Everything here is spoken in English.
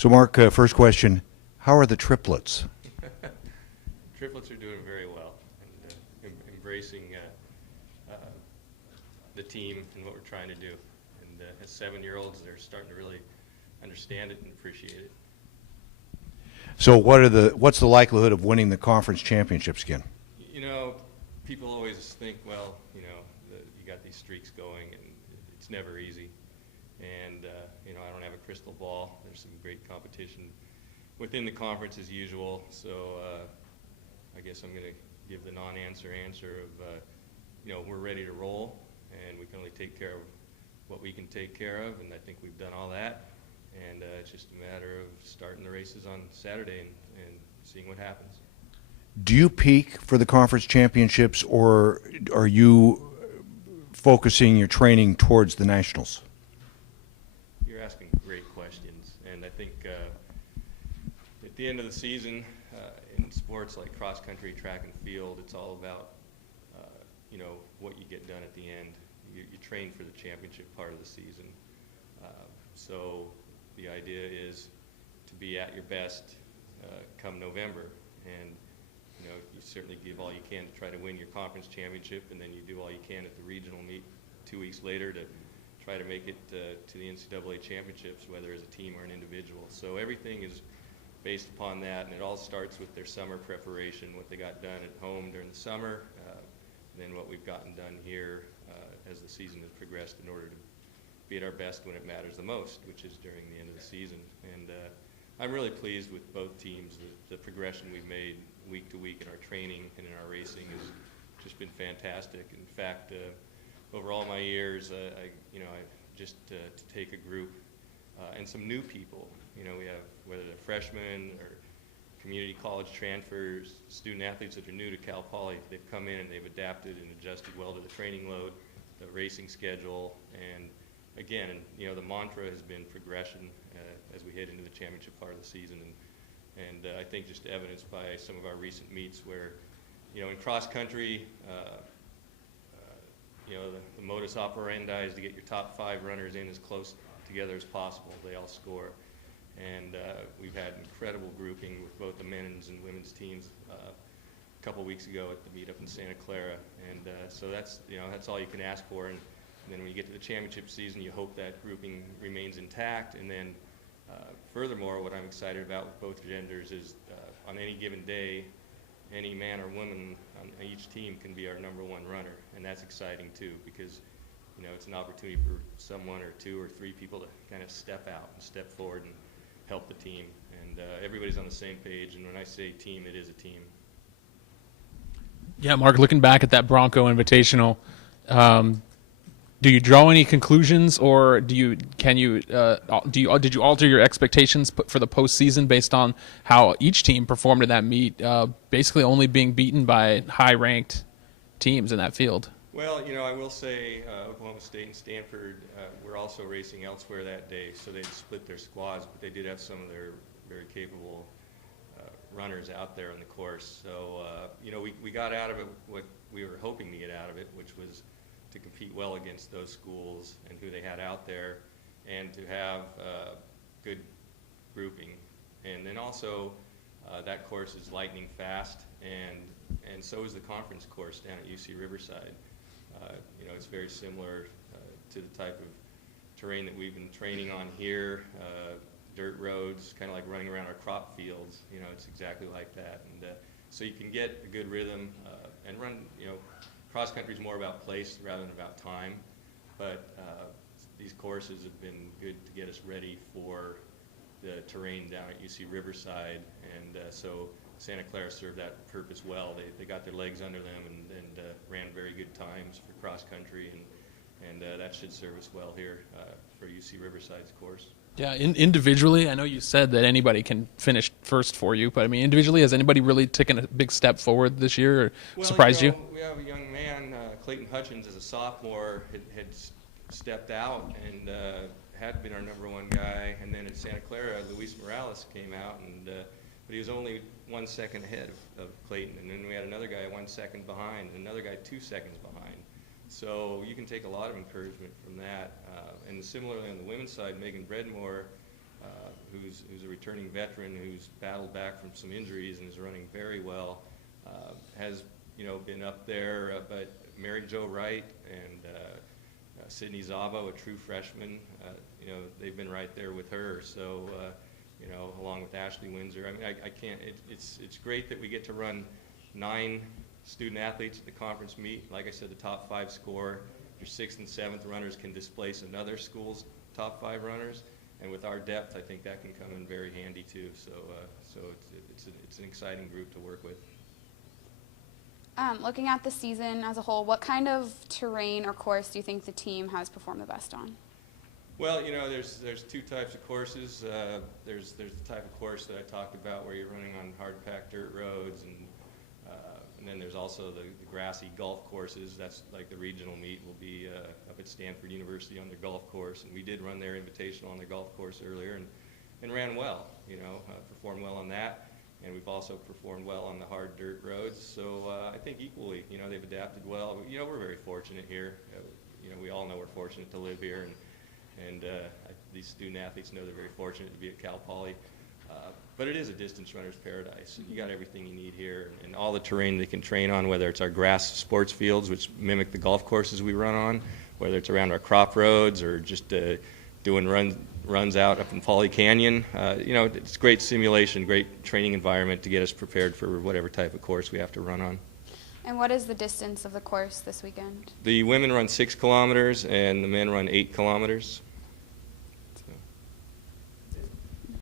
So, Mark, first question, how are the triplets? Triplets are doing very well and embracing the team and what we're trying to do. And as 7-year-olds, they're starting to really understand it and appreciate it. So what's the likelihood of winning the conference championships again? You know, people always think, well, you got these streaks going and it's never easy. And, I don't have a crystal ball. There's some great competition within the conference as usual. So I guess I'm going to give the non-answer answer of, we're ready to roll and we can only take care of what we can take care of. And I think we've done all that. And it's just a matter of starting the races on Saturday and seeing what happens. Do you peak for the conference championships, or are you focusing your training towards the nationals? You're asking great questions. And I think at the end of the season, in sports like cross-country, track and field, it's all about, what you get done at the end. You train for the championship part of the season. So the idea is to be at your best come November, and you certainly give all you can to try to win your conference championship, and then you do all you can at the regional meet 2 weeks later to try to make it to the NCAA championships, whether as a team or an individual. So everything is based upon that, and it all starts with their summer preparation, what they got done at home during the summer, then what we've gotten done here as the season has progressed in order to be at our best when it matters the most, which is during the end of the season. And I'm really pleased with both teams. The progression we've made week to week in our training and in our racing has just been fantastic. In fact, over all my years, I just to take a group and some new people. We have, whether they're freshmen or community college transfers, student athletes that are new to Cal Poly, they've come in and they've adapted and adjusted well to the training load, the racing schedule, and again, the mantra has been progression as we head into the championship part of the season, and I think just evidenced by some of our recent meets where, in cross country, the modus operandi is to get your top 5 runners in as close together as possible. They all score, and we've had incredible grouping with both the men's and women's teams a couple weeks ago at the meet up in Santa Clara, and so that's all you can ask for. And then when you get to the championship season, you hope that grouping remains intact. And then furthermore, what I'm excited about with both genders is on any given day, any man or woman on each team can be our #1 runner. And that's exciting too, because it's an opportunity for someone or 2 or 3 people to kind of step out and step forward and help the team. And everybody's on the same page. And when I say team, it is a team. Yeah, Mark, looking back at that Bronco Invitational, do you draw any conclusions, or did you alter your expectations for the postseason based on how each team performed in that meet, basically only being beaten by high-ranked teams in that field? Well, I will say Oklahoma State and Stanford were also racing elsewhere that day, so they split their squads, but they did have some of their very capable runners out there on the course. So, we got out of it what we were hoping to get out of it, which was to compete well against those schools and who they had out there, and to have good grouping. And then also, that course is lightning fast, and so is the conference course down at UC Riverside. It's very similar to the type of terrain that we've been training on here, dirt roads, kind of like running around our crop fields. It's exactly like that. And so you can get a good rhythm and run, cross country is more about place rather than about time, but these courses have been good to get us ready for the terrain down at UC Riverside, and so Santa Clara served that purpose well. They got their legs under them and ran very good times for cross country, and that should serve us well here for UC Riverside's course. Yeah, individually, I know you said that anybody can finish first for you, but I mean, individually, has anybody really taken a big step forward this year or surprised you? We have a young man, Clayton Hutchins, as a sophomore, had stepped out and had been our #1 guy, and then at Santa Clara, Luis Morales came out, but he was only 1 second ahead of Clayton, and then we had another guy 1 second behind, and another guy 2 seconds behind. So you can take a lot of encouragement from that. And similarly on the women's side, Megan Bredmore who's a returning veteran who's battled back from some injuries and is running very well, has been up there. But Mary Jo Wright and Sydney Zabo, a true freshman, they've been right there with her. So along with Ashley Windsor, I mean, I can't. It's great that we get to run 9 student athletes at the conference meet. Like I said, the top 5 score. Your 6th and 7th runners can displace another school's top 5 runners, and with our depth, I think that can come in very handy too. So, it's an exciting group to work with. Looking at the season as a whole, what kind of terrain or course do you think the team has performed the best on? Well, there's 2 types of courses. There's the type of course that I talked about where you're running on hard-packed dirt roads, and then there's also the grassy golf courses. That's like the regional meet will be up at Stanford University on their golf course, and we did run their invitational on their golf course earlier and ran well, performed well on that. And we've also performed well on the hard dirt roads. So I think equally, they've adapted well. We're very fortunate here. We all know we're fortunate to live here, and these student athletes know they're very fortunate to be at Cal Poly. But it is a distance runner's paradise. You got everything you need here, and all the terrain they can train on, whether it's our grass sports fields, which mimic the golf courses we run on, whether it's around our crop roads or just doing runs out up in Folly Canyon. It's great simulation, great training environment to get us prepared for whatever type of course we have to run on. And what is the distance of the course this weekend? The women run 6 kilometers and the men run 8 kilometers.